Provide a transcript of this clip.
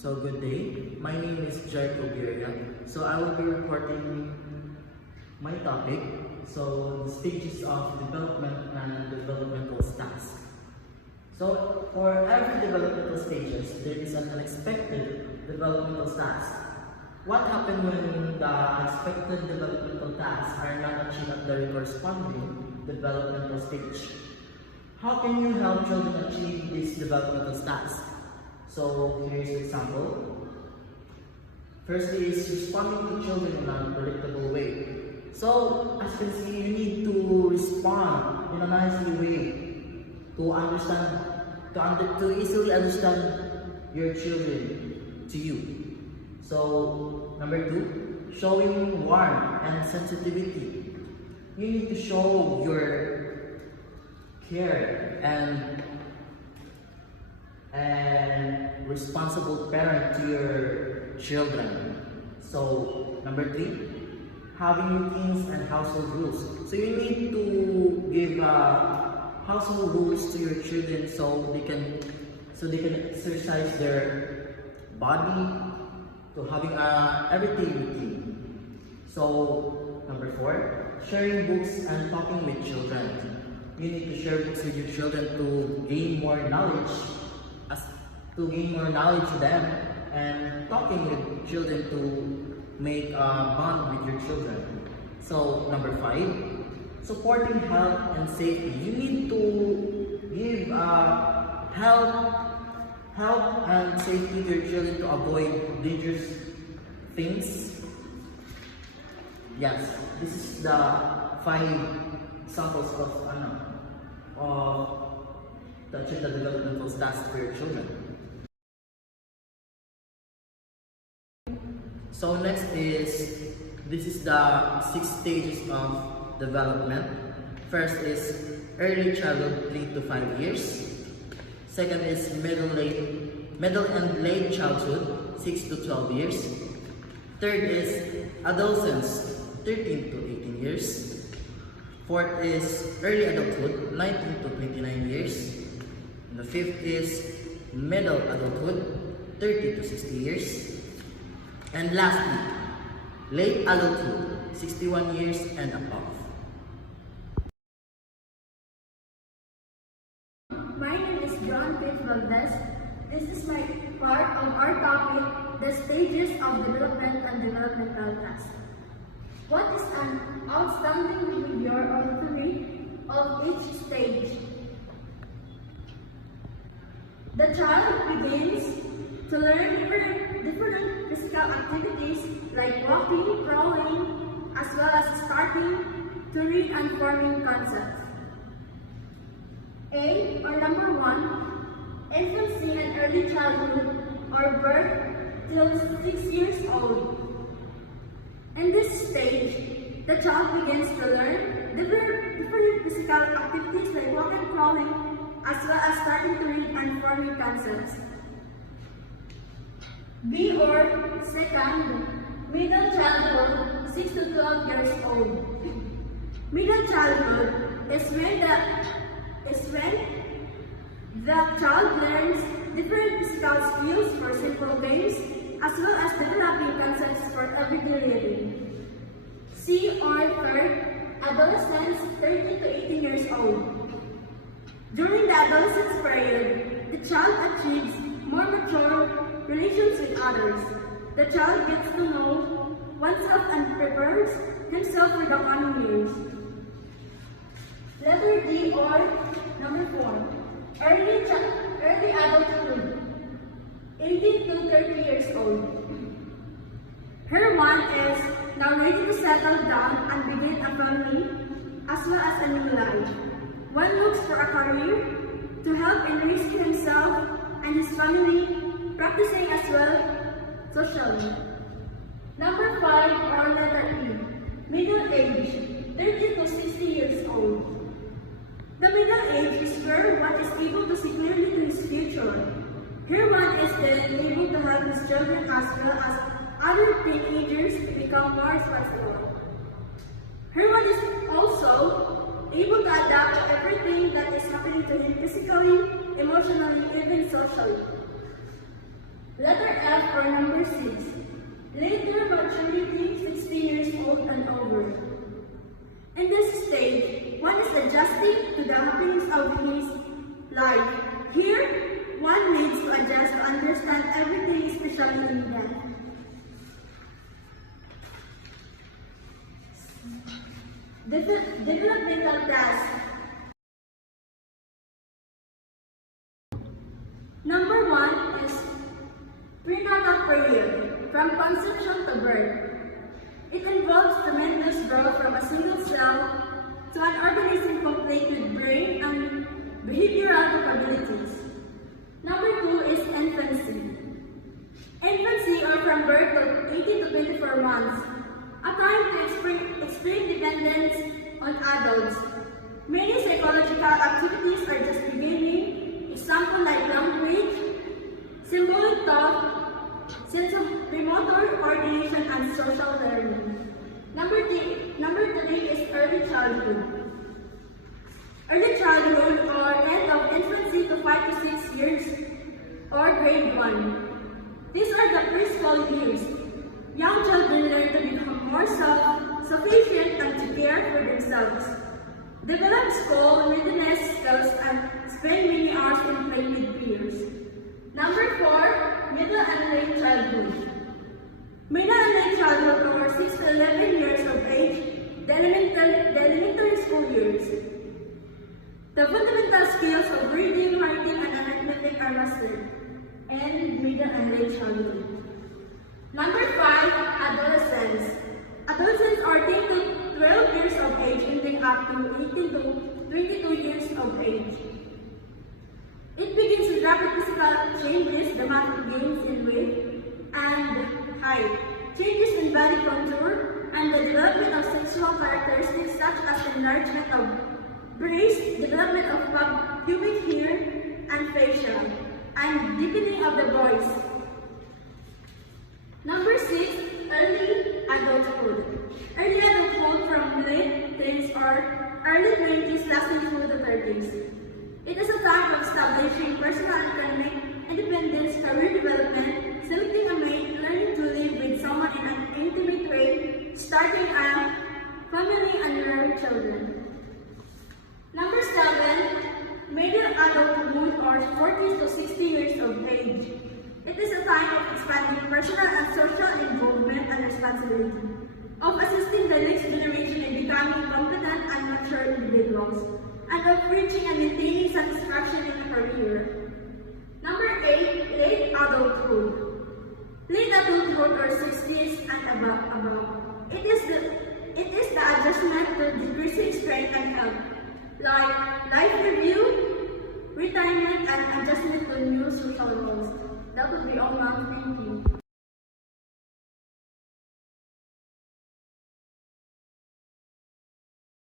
So good day, my name is Jericho Guerra. So I will be reporting my topic, so the stages of development and developmental tasks. So for every developmental stages, there is an unexpected developmental task. What happens when the expected developmental tasks are not achieved at the corresponding developmental stage? How can you help children achieve these developmental tasks? So here's an example. Firstly is responding to children in an unpredictable way. So as you can see, you need to respond in a nice way to understand, to easily understand your children to you. So number 2, showing warmth and sensitivity. You need to show your care and responsible parent to your children. So number 3, having routines and household rules. So you need to give household rules to your children so they can exercise their body to having a everyday routine. So number 4, sharing books and talking with children. You need to share books with your children to gain more knowledge, to them, and talking with children to make a bond with your children. So number 5, supporting health and safety. You need to give help and safety to your children to avoid dangerous things. Yes, this is the 5 examples of to achieve the developmental tasks for your children. So next is, this is the 6 stages of development. First is early childhood, 3 to 5 years. Second is middle and late childhood, 6 to 12 years. Third is adolescence, 13 to 18 years. Fourth is early adulthood, 19 to 29 years. And the fifth is middle adulthood, 30 to 60 years. And lastly, late adulthood, 61 years and above. My name is John Valdez. This is my part of our topic, the stages of development and developmental tasks. What is an outstanding behavior or theory of each stage? The child begins to learn different physical activities like walking, crawling, as well as starting to read and forming concepts. A, or number 1, infancy and early childhood or birth till 6 years old. In this stage, the child begins to learn different physical activities like walking, crawling, as well as starting to read and forming concepts. B, or second, middle childhood, 6 to 12 years old. Middle childhood is when the child learns different physical skills for simple games, as well as developing concepts for everyday living. C, or third, adolescence, 13 to 18 years old. During the adolescence period, the child achieves more mature relations with others. The child gets to know oneself and prepares himself for the coming years. Letter D, or number 4, early adulthood, 18 to 30 years old. Here one is now ready to settle down and begin a family as well as a new life. One looks for a career to help enrich himself and his family, practicing as well socially. Number 5, or letter E, middle age, 30 to 60 years old. The middle age is where one is able to see clearly to his future. Here one is then able to help his children as well as other teenagers to become more responsible. Here one is also able to adapt to everything that is happening to him physically, emotionally, even socially. Letter F or number 6. Later maturity, 16 years old and over. In this stage, one is adjusting to the happenings of his life. Here, one needs to adjust to understand everything, especially in death. Developmental task. Number 1 is prenatal period, from conception to birth. It involves tremendous growth from a single cell to an organism complete with brain and behavioral capabilities. Number 2 is infancy. Infancy, or from birth to 18 to 24 months, a time to extreme dependence on adults. Many psychological activities are just beginning, example like language, symbolic thought, sensory-motor coordination, and social learning. Number 3 is early childhood. Early childhood, or end of infancy to 5 to 6 years, or grade 1. These are the preschool years. Young children learn to become more self-sufficient and to care for themselves. Develop school readiness skills and spend many hours in play with peers. Number 4, middle and late childhood. Middle and late childhood, or 6 to 11 years of age, the elementary school years. The fundamental skills of reading, writing, and arithmetic are mastered, and middle and late childhood. Number 5, adolescence. Adolescents are 10 to 12 years of age, ending up to 18 to 22 years of age. It begins with rapid physical changes, dramatic gains in weight and height, changes in body contour, and the development of sexual characteristics such as enlargement of breast, development of pubic hair and facial, and deepening of the voice. Number 6, early adulthood. Early adulthood from late teens or early 20s lasting through the 30s. It is a time of establishing personal and economic independence, career development, selecting a mate, learning to live with someone in an intimate way, starting a family, and rearing children. Number 7, middle adulthood or 40 to 60 years of age. It is a time of expanding personal and social involvement and responsibility, of assisting the next generation in becoming competent and mature individuals, and of reaching and maintaining satisfaction in a career. Number 8, late adulthood. Late adulthood or 60s and above. It is the adjustment to decreasing strength and health, like life review, retirement, and adjustment to new social roles. That would be all, ma'am. Thank you.